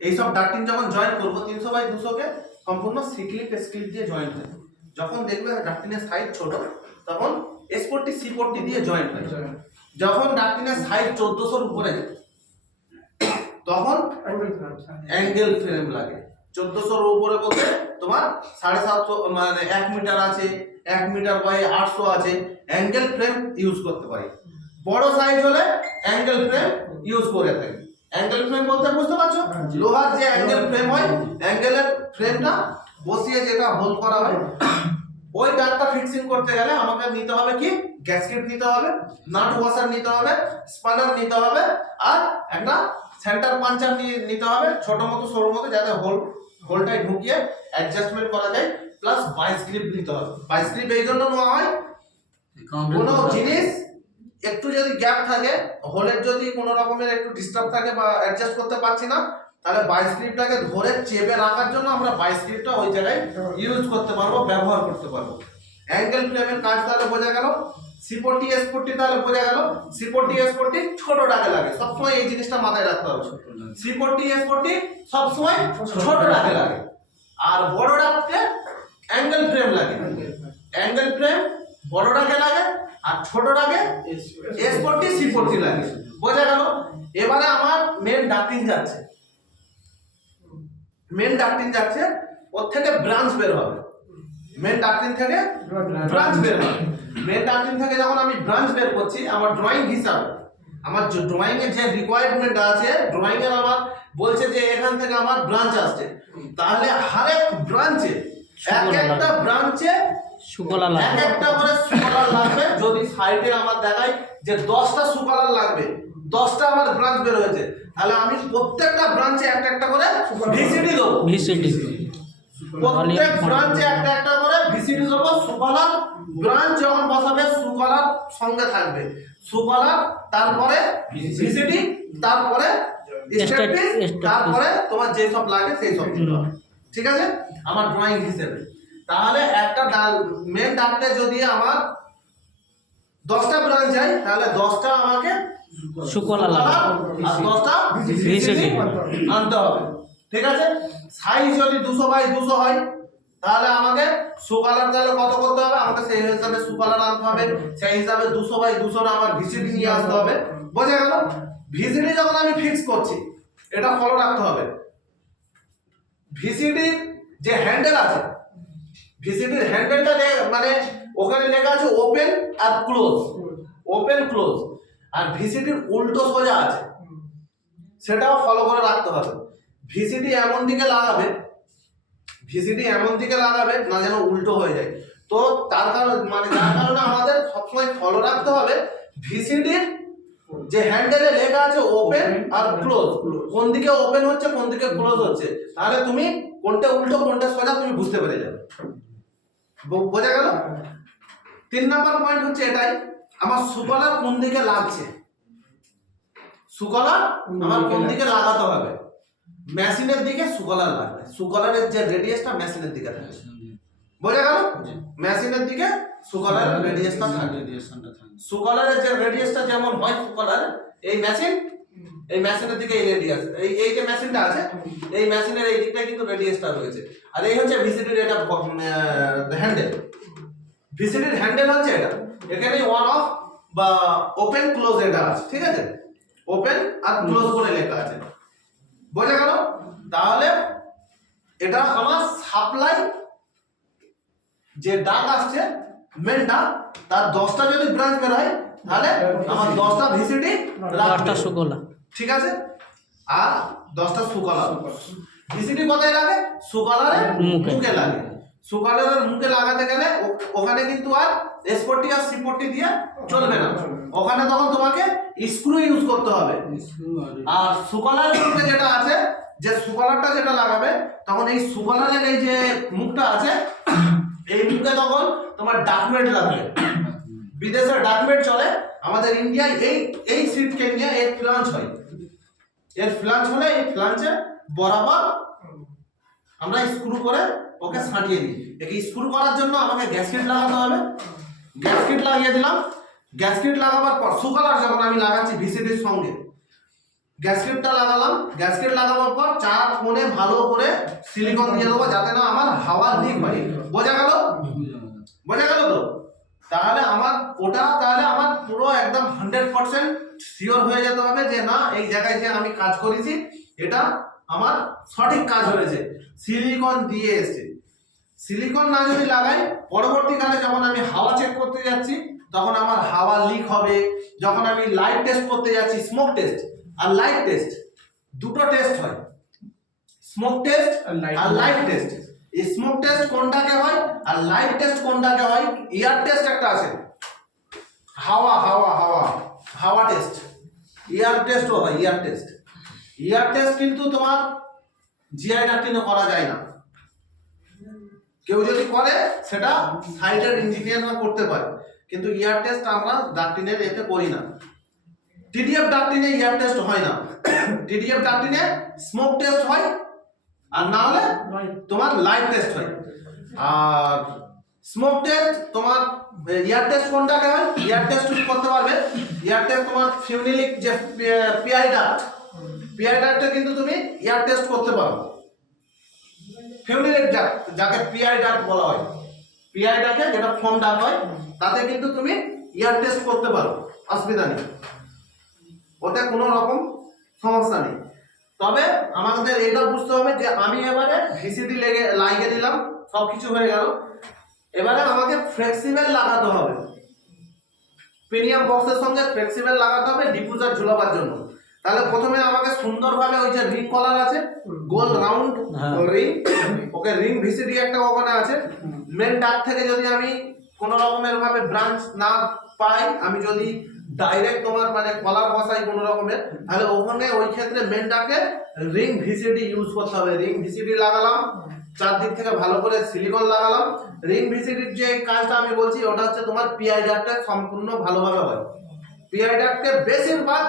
এইসব ডাক্টিং যখন জয়েন করবো 300/200 কে সম্পূর্ণ স্ক্লিপ দিয়ে জয়েন হয়। যখন দেখবে ডাক্টিনের সাইজ ছোট তখন S40 C40 দিয়ে জয়েন হয়। যখন ডাক্টিনের সাইজ 1400-র উপরে যায় তখন অ্যাঙ্গেল ফ্রেম লাগে। 1400-র উপরে বলতে তোমার 750 মানে 1 মিটার আছে, 1 মিটার বাই 800 আছে, অ্যাঙ্গেল ফ্রেম ইউজ করতে পারি। বড় সাইজ হলে অ্যাঙ্গেল ফ্রেম ইউজ করে থাকি। অ্যাঙ্গেল ফ্রেম বলতে বুঝতে পারছো, লোহার যে অ্যাঙ্গেল ফ্রেম হয়, অ্যাঙ্গেলের ফ্রেমটা বসিয়ে যেটা হোল করা হয়, ওই ডাকটা ফিক্সিং করতে গেলে আমাকে নিতে হবে কি, গ্যাসকেট নিতে হবে, নাট ওয়াশার নিতে হবে, স্পানার নিতে হবে, আর একটা সেন্টার পাঞ্চার নিতে হবে, ছোট মতো সরু মতো, যাতে হোলটাই ঢুকিয়ে অ্যাডজাস্টমেন্ট করা যায়, প্লাস ভাইস গ্রিপ নিতে হবে। ভাইস গ্রিপ এই জন্য নেওয়া হয়, কোনো জিনিস একটু যদি গ্যাপ থাকে, হোলের যদি কোনো রকমের একটু ডিস্টার্ব থাকে বা অ্যাডজাস্ট করতে পারছি না, তাহলে ভাইস গ্রিপটাকে ধরে চেপে রাখার জন্য আমরা ভাইস গ্রিপটা ওই জায়গায় ইউজ করতে পারবো, ব্যবহার করতে পারবো। অ্যাঙ্গেল ফ্রেমের কাজ তাহলে বোঝা গেল। C40 S40 তাহলে বোঝা গেল। C40 S40 ছোট ডাকে লাগে, সবসময় এই জিনিসটা মাথায় রাখতে হবে। C40 S40 সবসময় ছোট ডাকে লাগে, আর বড় ডাকে অ্যাঙ্গেল ফ্রেম লাগে। অ্যাঙ্গেল ফ্রেম বড় ডাকে লাগে আর ছোট ডাকে S40 C40 লাগে, বোঝা গেল। এবারে আমার মেন ডাক্টিং যাচ্ছে, ওর থেকে ব্রাঞ্চ বের হবে। মেন ডাক্টিং থেকে ব্রাঞ্চ বের হবে। মেন ডাক্টিং থেকে যখন আমি ব্রাঞ্চ বের করছি, আমার ড্রয়িং হিসাবে, আমার যে ড্রয়িং এর যে রিকোয়ারমেন্ট আছে, ড্রয়িং এর আমার বলছে যে এখান থেকে আমার ব্রাঞ্চ আসছে, তাহলে হরেক ব্রাঞ্চে একটা ব্রাঞ্চে সুকলা লাগবে, একটা করে সুকলার লাগবে। যদি সাইডে আমার দেখায় যে 10টা সুকলার লাগবে, 10টা আমার ব্রাঞ্চ বের হয়েছে, তাহলে আমি প্রত্যেকটা ব্রাঞ্চে একটা করে ভিসিডি দেবো। প্রত্যেক ব্রাঞ্চে একটা করে ভিসিডি দেবো। সুকলার ব্রাঞ্চ যখন বসাবে, সুকলার সঙ্গে থাকবে, সুকলার, তারপরে ভিসিডি, তারপরে স্টেপিস, তারপরে তোমার যে সব লাগে সেই সব দিতে হবে। ঠিক আছে, আমার ড্রয়িং হিসেবে। তাহলে একটা মেন ডাক্টে যদি আমার 10টা ব্রাঞ্চ হয়, তাহলে 10টা আমাকে সুকলা লাগবে আর 10টা ভিসিডি আনতে হবে। ঠিক আছে, সাইজ যদি 200/200 হয়, তাহলে আমাকে সুকলার তাহলে কত করতে হবে, আমাকে সেই হিসাবে সুকলার আনতে হবে, সেই হিসাবে 200/200 আমার ভিসিডি নিয়ে আসতে হবে। বোঝা গেল। ভিসিডি যখন আমি ফিক্স করছি, এটা ফলো রাখতে হবে। ভিসিডি যে হ্যান্ডেল আছে, ভিসিডির হ্যান্ডেলটা মানে ওখানে লেখা আছে ওপেন আর ক্লোজ, ওপেন ক্লোজ, আর ভিসিডির উল্টো সোজা আছে, সেটাও ফলো করে রাখতে হবে। ভিসিডি এমন দিকে লাগাবে, ভিসিডি এমন দিকে লাগাবে না যেন উল্টো হয়ে যায়। তো তার কারণে মানে যার কারণে আমাদের সবসময় ফলো রাখতে হবে ভিসিডির যে হ্যান্ডেলে লেখা আছে ওপেন আর ক্লোজ, কোন দিকে ওপেন হচ্ছে কোন দিকে ক্লোজ হচ্ছে, তাহলে তুমি কোনটা উল্টো কোনটা সোজা তুমি বুঝতে পেরে যাবে। বোঝা গেল। 3 নাম্বার পয়েন্ট হচ্ছে এটাই, আমার সুকলার কোন দিকে লাগছে, সুকলার আমার কোন দিকে লাগাতে হবে। মেশিনের দিকে সুকলার লাগবে, সুকলারের যে রেডিয়াসটা মেশিনের দিকে থাকবে। বোঝা গেল। মেশিনের দিকে সুকলারের রেডিয়াসটা থাকবে, সুকলারের যে রেডিয়াসটা যেমন হয় সুকলার, এই মেশিন, এই মেশিনের দিকে এই রেডিয়াস, এই যে মেশিনটা আছে, এই মেশিনের এই দিকটা কিন্তু রেডিয়াসটা রয়েছে। আর এই হচ্ছে ভিসিডির এটা হ্যান্ডেল, ভিসিডির হ্যান্ডেল হচ্ছে এটা। এখানে অন অফ বা ওপেন ক্লোজ এটা আছে। ঠিক আছে, ওপেন আর ক্লোজ করে লেখা আছে। বোঝা গেল। তাহলে এটা আমার সাপ্লাই যে ডাক আসছে, মেন ডাক, তার 10টা যদি ব্রাঞ্চ বের হয়, তাহলে আমার 10টা ভিসিডি লাগবে, সুকলা। ঠিক আছে, আর 10টা সুকলা। ভিসিডি কোথায় লাগে? সুকলারের মুখে লাগে। সুকলারের মুখে লাগাতে গেলে ওখানে কিন্তু আর S40 আর C40 দিয়ে চলবে না, ওখানে তখন তোমাকে স্ক্রু ইউজ করতে হবে। আর সুকলারের মুখে যেটা আছে, যে সুকলারটা যেটা লাগাবে, তখন এই সুকলারের এই যে মুখটা আছে, এই মুখে তখন তোমার ডাকমেট লাগবে। বিদেশে ডাকমেট চলে, আমাদের ইন্ডিয়ায় এই সিটকে নিয়ে এর ফ্লাঞ্চ হয়। এর ফ্লাঞ্চ হলে এই ফ্লাঞ্চে বরাবর আমরা স্ক্রু করে ওকে সাঁটিয়ে দিই। একে স্ক্রু করার জন্য আমাকে গ্যাসকেট লাগাতে হবে। গ্যাসকেট লাগিয়ে দিলাম। গ্যাসকেট লাগাবার পর সুকলার যখন আমি লাগাচ্ছি ভিসিডির সঙ্গে, গ্যাসকেটটা লাগালাম, গ্যাসকেট লাগানোর পর চার কোণে ভালো করে সিলিকন দিয়ে দেবো যাতে না আমার হাওয়া লিক হয়। বোঝা গেল? বোঝা গেল তো? তাহলে আমার ওটা তাহলে আমার পুরো একদম 100% শিওর হয়ে যেতে হবে যে না এই জায়গায় যে আমি কাজ করেছি এটা আমার সঠিক কাজ হয়েছে, সিলিকন দিয়ে এসেছে। সিলিকন না যদি লাগাই পরবর্তীকালে যখন আমি হাওয়া চেক করতে যাচ্ছি তখন আমার হাওয়া লিক হবে। যখন আমি লাইট টেস্ট করতে যাচ্ছি, স্মোক টেস্ট আর লাইট টেস্ট দুটো টেস্ট হয়, স্মোক টেস্ট আর লাইট টেস্ট। এই স্মোক টেস্ট কোনটাকে হয় আর লাইট টেস্ট কোনটাকে হয়? এয়ার টেস্ট একটা আছে, হাওয়া হাওয়া হাওয়া হাওয়া টেস্ট, এয়ার টেস্টও হয়। এয়ার টেস্ট, এয়ার টেস্ট কিন্তু তোমার জিআই ডাক্টিনে করা যায় না। কেউ যদি করে সেটা সাইটের ইঞ্জিনিয়াররা করতে পারে, কিন্তু এয়ার টেস্ট আমরা ডাক্টিনের এতে করি না। টিডিএফ ডাক্টিনে এয়ার টেস্ট হয় না, টিডিএফ ডাক্টিনে স্মোক টেস্ট হয় আর না হলে তোমার লাইট টেস্ট হয়। আর স্মোক টেস্ট তোমার এয়ার টেস্ট কোনটাকে হয়? এয়ার টেস্ট করতে পারবে। এয়ার টেস্ট তোমার ফিউনিলিক যে পিআই ডাক্ট, পিআই ডাক্টে কিন্তু তুমি এয়ার টেস্ট করতে পারো। ফিউনিলিক ডাক্ট যাকে পিআই ডাক্ট বলা হয়, পিআই ডাক্টে যেটা ফোম ডাক্ট হয় তাতে কিন্তু তুমি এয়ার টেস্ট করতে পারো, অসুবিধা নেই, ওতে কোনো রকম সমস্যা নেই। তবে আমাদের এটা বুঝতে হবে যে আমি এবারে ভিসিডি লাগিয়ে দিলাম, সব কিছু হয়ে গেল, এবারে আমাকে ফ্লেক্সিবল লাগাতে হবে। প্রিমিয়াম বক্সের সঙ্গে ফ্লেক্সিবল লাগাতে হবে ডিফিউজার ঝুলাবার জন্য। তাহলে প্রথমে আমাকে সুন্দরভাবে ওই যে রিং কলার আছে, গোল রাউন্ড রিং, ওকে রিং ভিসিডি একটা ওখানে আছে। মেন ডাক থেকে যদি আমি কোন রকমের ভাবে ব্রাঞ্চ না পাই, আমি যদি ডাইরেক্ট তোমার মানে কলার বসাই কোন রকমের, তাহলে ওখানে ওই ক্ষেত্রে মেন ডাকে রিং ভিসিডি ইউজ করতে হবে। রিং ভিসিডি লাগালাম, চারদিক থেকে ভালো করে সিলিকন লাগালাম। রিং ভিসিডির যে কাজটা আমি বলছি ওটা হচ্ছে তোমার পিআই ডাক্টে সম্পূর্ণ ভালোভাবে হয়। পিআই ডাক্টে বেশিরভাগ